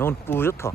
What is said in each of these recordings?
영훈 뿌옇다.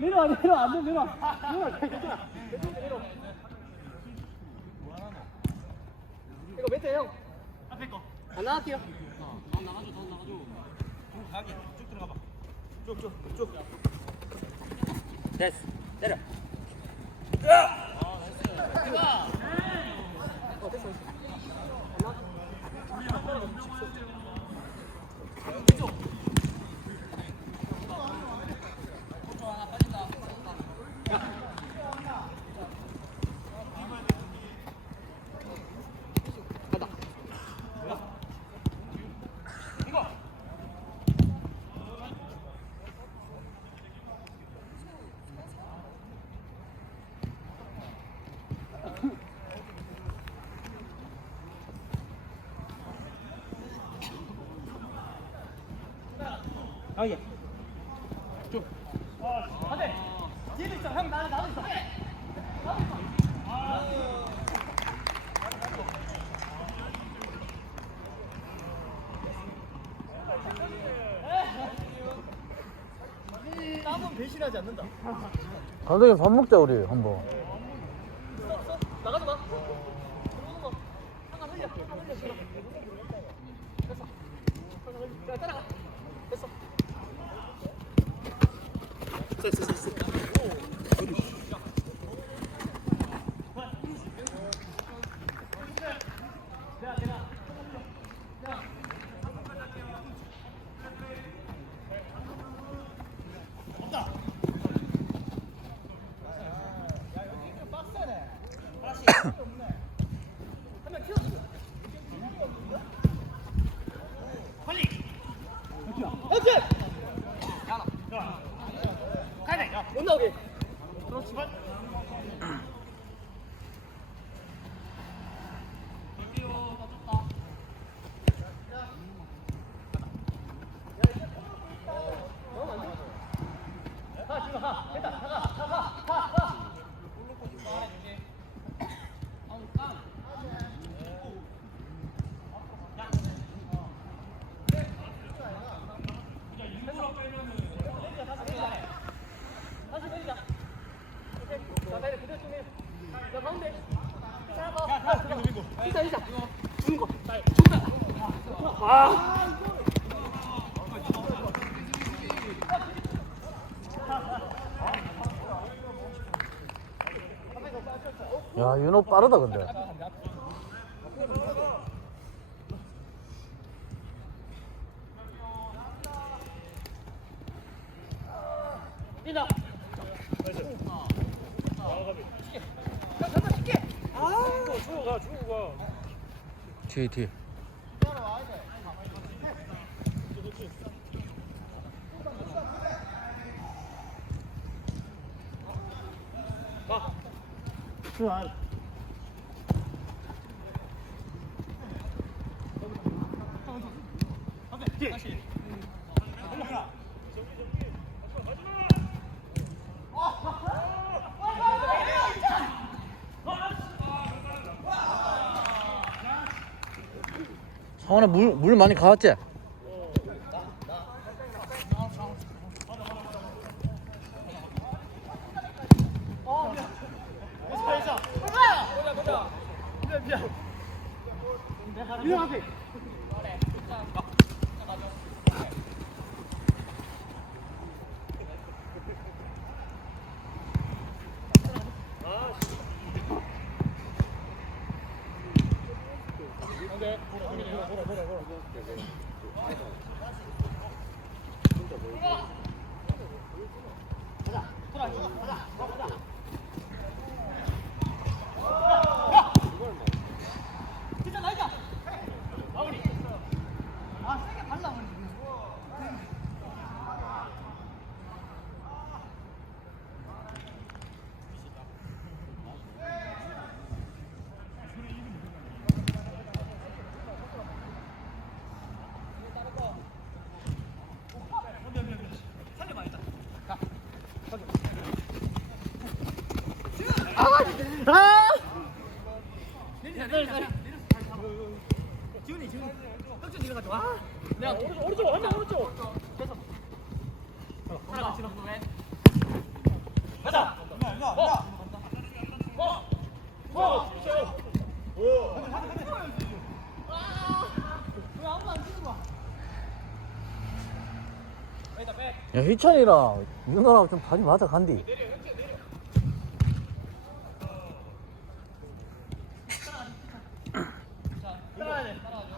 내려와 내려와 안돼 내려와. 내려와 배신하지 않는다. 감독님 밥 먹자 우리 한번. 빨리! 그렇죠. 야, 윤호 빠르다 근데. 뛴다. 出去。 상원아 물, 물 많이 가왔지? 유영 앞에. 아! 지훈이 지훈이 떡지 네가 가져와 내가 오른쪽 오른쪽 한명 오른쪽 됐어 하나 같이 넣어 가자 어. 어. 어. 왜 아무도 안 치는 거야? 빼다 빼. 야 희찬이랑 윤호랑 좀 바지 맞아 간디 따라야 돼. 따라와줘.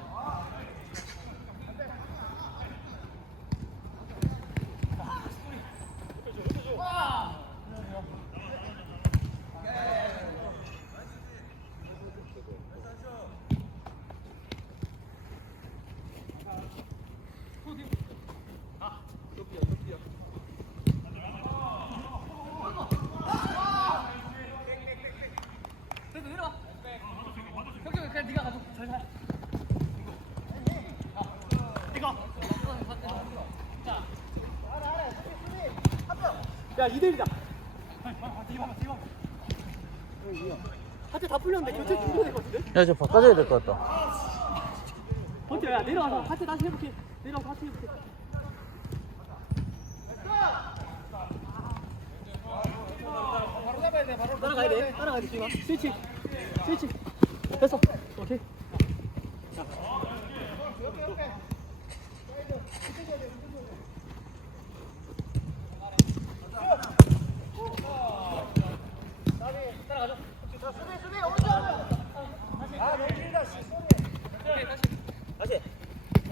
그래도 내려와. 혁경 그냥 네가 가져. 잘 살. 이거. 자. 야, 2대1이다. 하트 다 풀렸는데 교체 중단될것 같은데? 야 저 바꿔줘야 될 것 같다 버텨, 야, 내려와서 하트 다시 해볼게. 내려와서 하트 해볼게. 따라가야 돼. 따라가야 돼, 지금. 스위치. 스위치. 됐어. 오케이. 자. 따라가죠. 다시. 다시.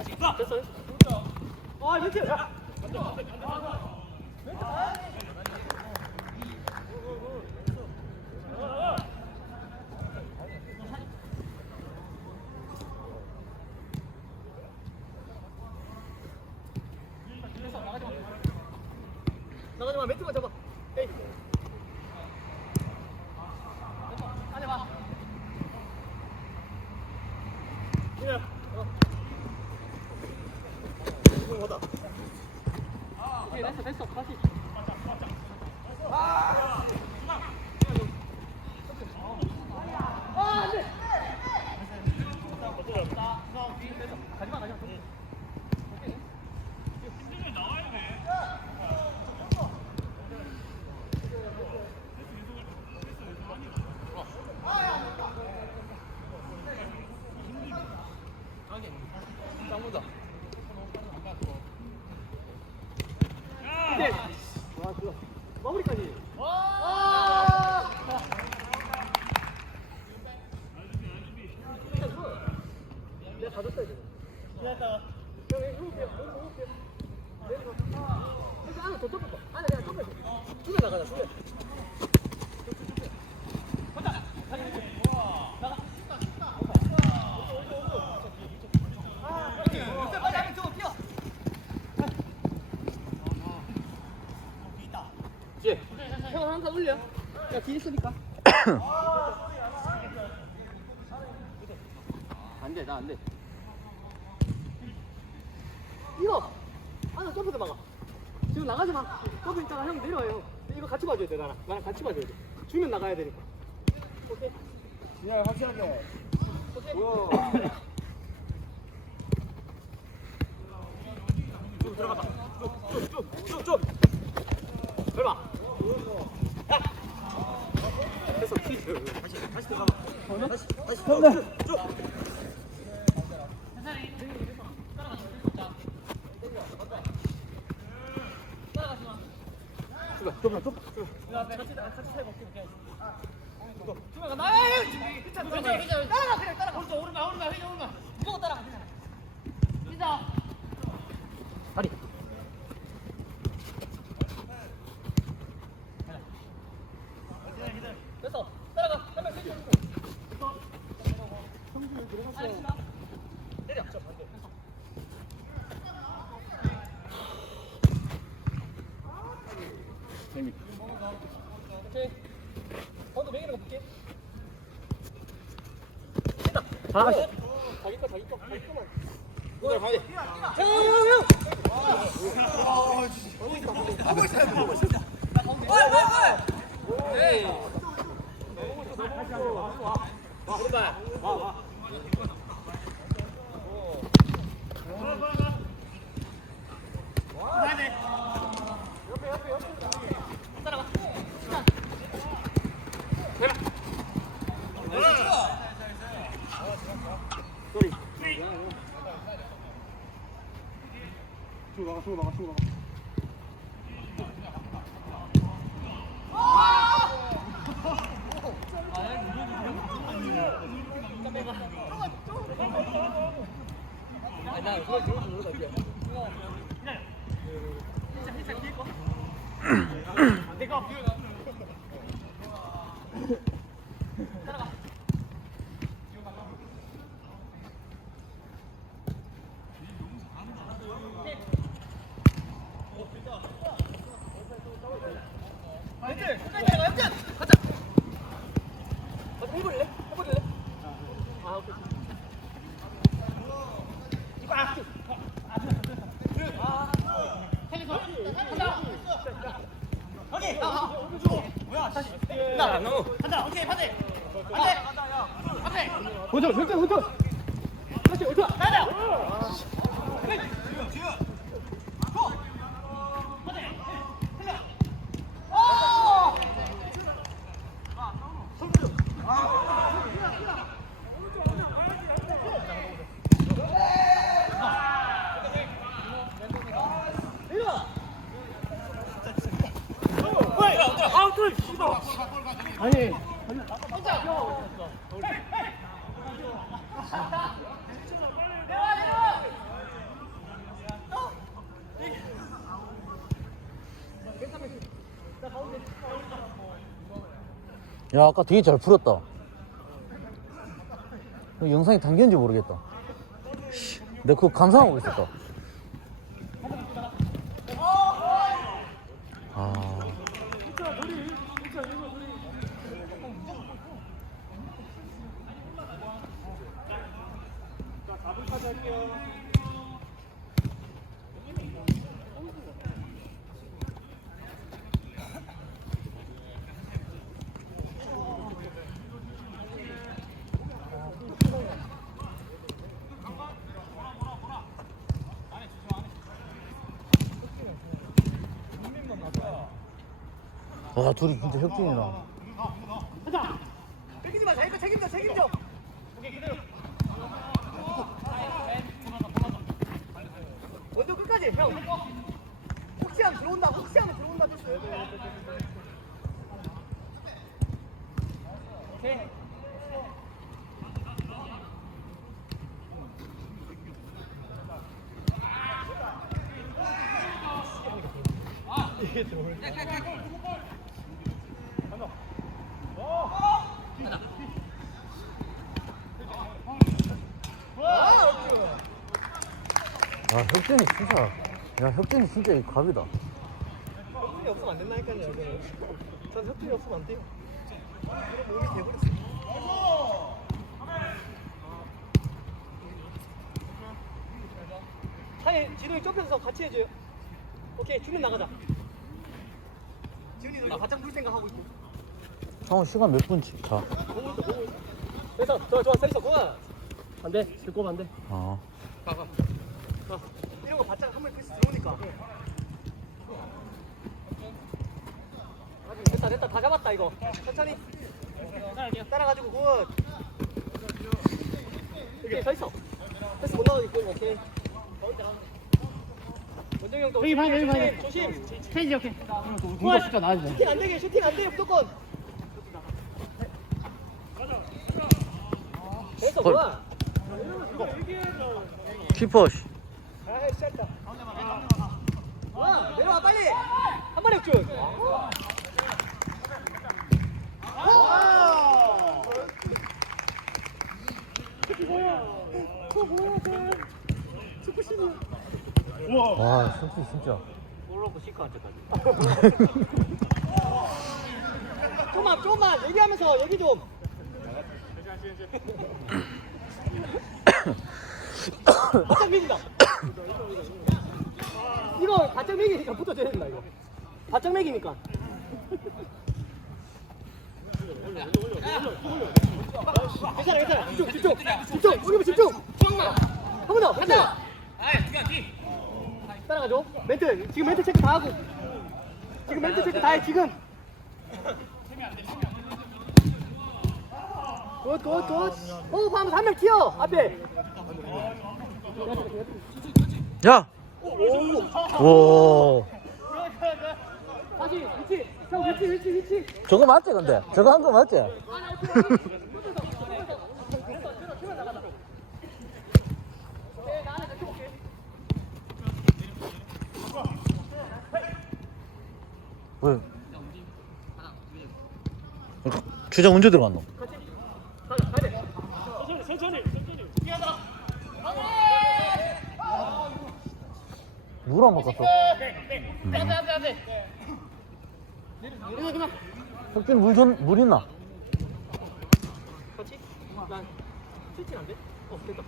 됐어. 됐어. 아, 멘트. 야. 됐어. 나가지 마. 나가지 마. 멘트만 잡아. 에이. 됐어. 안에 봐. 그냥. 어. 이거보다. 오케이 됐어 됐어 다시 아 안돼 가지마 가지마 짱보다 네. 와, 좋아. 마무리까지. 와! 내가 가졌어야 돼. 미안하다. 형, 여기 호흡해. 여기 호흡해. 내리고. 여기 안에 더 좁혀. 안에 그냥 좁혀. 줄여 나가자, 줄여. 가자. 가자. 나가. 아, 그렇지. 빨리 앞에 좀 뛰어. 예. 형 한칸 올려. 야 뒤에 있으니까. 안 돼, 나 안 돼. 이거 하나 점프대 막아 지금 나가지 마 점프 있다가 형 내려와요 이거 같이 봐줘야 돼 나랑 나랑 같이 봐줘야 돼 주면 나가야 되니까 오케이 그냥 확실하게. 오케이 우와. 쭉 들어가봐 쭉쭉쭉쭉 얼마 야 됐어 퀴즈 다시 다시 들어가봐 다시 다시 쭉 좁아 좁아 좁아 좁아 같이 나 같이 해 먹게 그냥 주면 나 괜찮아 괜찮아 괜찮아 따라가 그냥 따라가 오른쪽 오른발 오른발 회전 오른발 무조건 따라가 그냥 진짜 다리. 됐어 따라가 한발 내려 내려 저 반대 재밌. 오케이 번도 매기는 거 볼게 아, 자기 거 자기 거 자기 거만 이거 가야 돼. 형형형 쭉 나가, 쭉 나가, 쭉 나가. 내 가자 가자! 해볼래? 해볼래? 아 오케이 이거 아 나안 넘어. 간다. 오케이 반대. 반대. 반대. 호전, 호전, 호전. 다시 오자. 나다. 아니. 야, 아까 되게 잘 풀었다. 이거 영상이 당겼는지 모르겠다. 씨, 내가 그거 감상하고 있었다. 아, 와, 둘이 진짜 혁진이랑. 가자. 뺏기지 마. 자기 거 책임져. 책임져. 오케이 그대로. 먼저 끝까지 형. 혹시 하면 들어온다. 혹시 하면 들어온다. 됐어. 오케이. 야, 혁진이 진짜. 야, 혁진이 진짜 이 갑이다. 협준이 없으면 안 된다니까요. 이거는. 전 협준이 없으면 안 돼요. 이거 몸이 돼버렸어. 찬이 진우이 좁혀서 같이 해줘요. 오케이 주면 나가자. 지훈이 나 바짝 불 생각하고 있고. 형 시간 몇분 차? 됐어 좋아 좋아 서 있어 그만. 안돼 들고 안돼. 아. 가가. 가. 이런 거 바짝 한번 패스 들어오니까. 아직 됐다 됐다 다 잡았다 이거. 천천히. 따라가지고 굿. 오케이 서 있어. 패스 못 나가고 있고 오케이. 원정이 형도 여기 봐, 여기 봐. 조심. 조심. 페이지 이렇게. 공격 숫자 나와야 슈팅 안 되게 슈팅 안 돼, 무조건. 됐어, 헐. 좋아. 키퍼 씨. 좋아, 내려와, 빨리. 한 번에 쭉. 와 솔직히 진짜. 좀만, 좀만 얘기하면서 얘기 좀. 바짝 밀린다. 이거 바짝 매기니까 붙어줘야 된다 이거. 바짝 매기니까. 괜찮아 괜찮아 집중 집중 집중. 우리 집중. 한번 더 간다 따라가죠? 멘트 지금 멘트 체크 다 하고. 지금 멘트 체크 다해 지금. 굿굿굿. 호흡하면서 한명 튀어 앞에. 야. 오. 다시 위치 형 위치 위치 위치 저거 맞지 근데? 저거 한 거 맞지? 왜? 주장 언제 들어갔노? 물안 먹었어? 혁준 물, 좀, 물 있나? 같이 난 치킨 안 돼? 어 됐다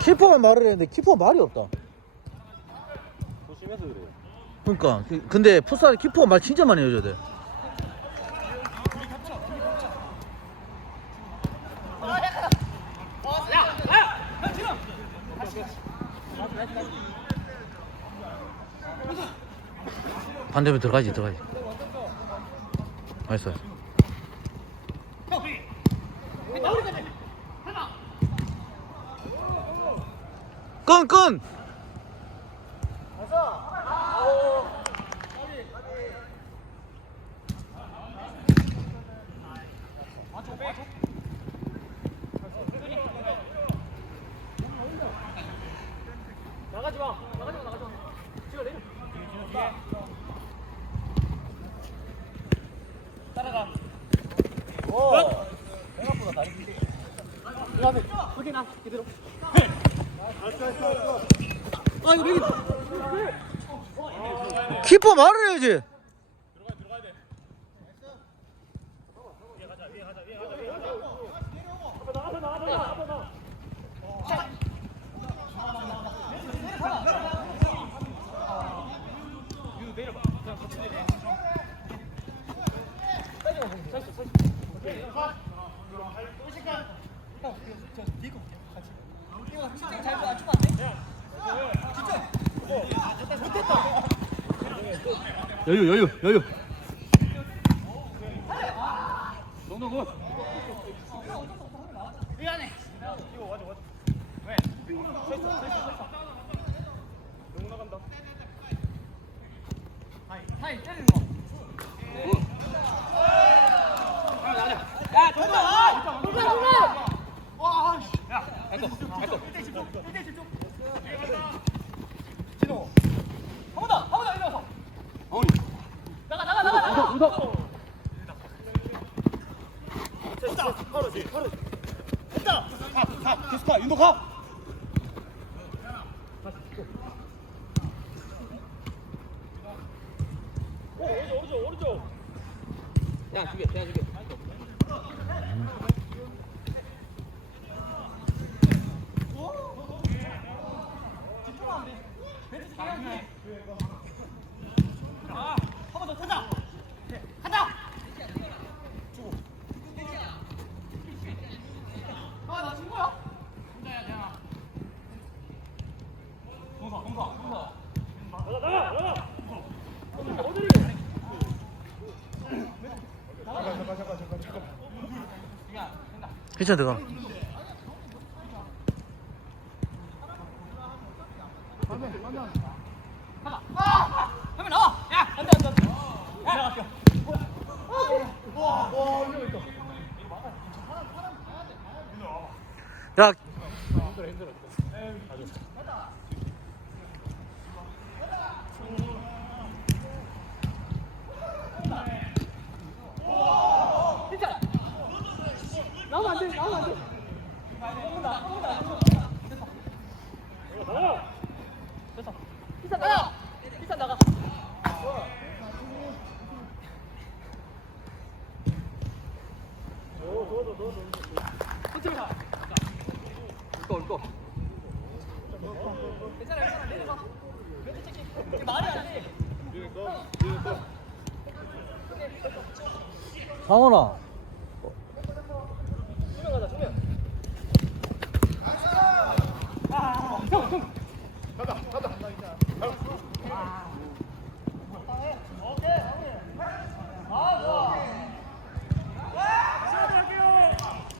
키퍼만 말을 했는데 키퍼 말이 없다. 조심해서 그래요. 그러니까 그- 근데 풋살 키퍼가 말 진짜 많이 해줘야 돼. 반대면 들어가지 들어가지. 나이스. 끈 끈. 나가지 마 나가지 마 나가지 마 지금 내려 따라가 오 생각보다 다리 길이 그 거기 나 그대로 아 이거 여기 키퍼 말을 해야지. 여유 여유 여유. 윤도 가. 대장 죽여 대장 죽여 괜찮아 들어가 피사 나가. 피사 나가. 붙여봐. 올거 올거. 괜찮아 괜찮아 내려가. 왼쪽 체킹. 말이 안 돼. 상원아. 두명 가자 두 명. 아, 형 형.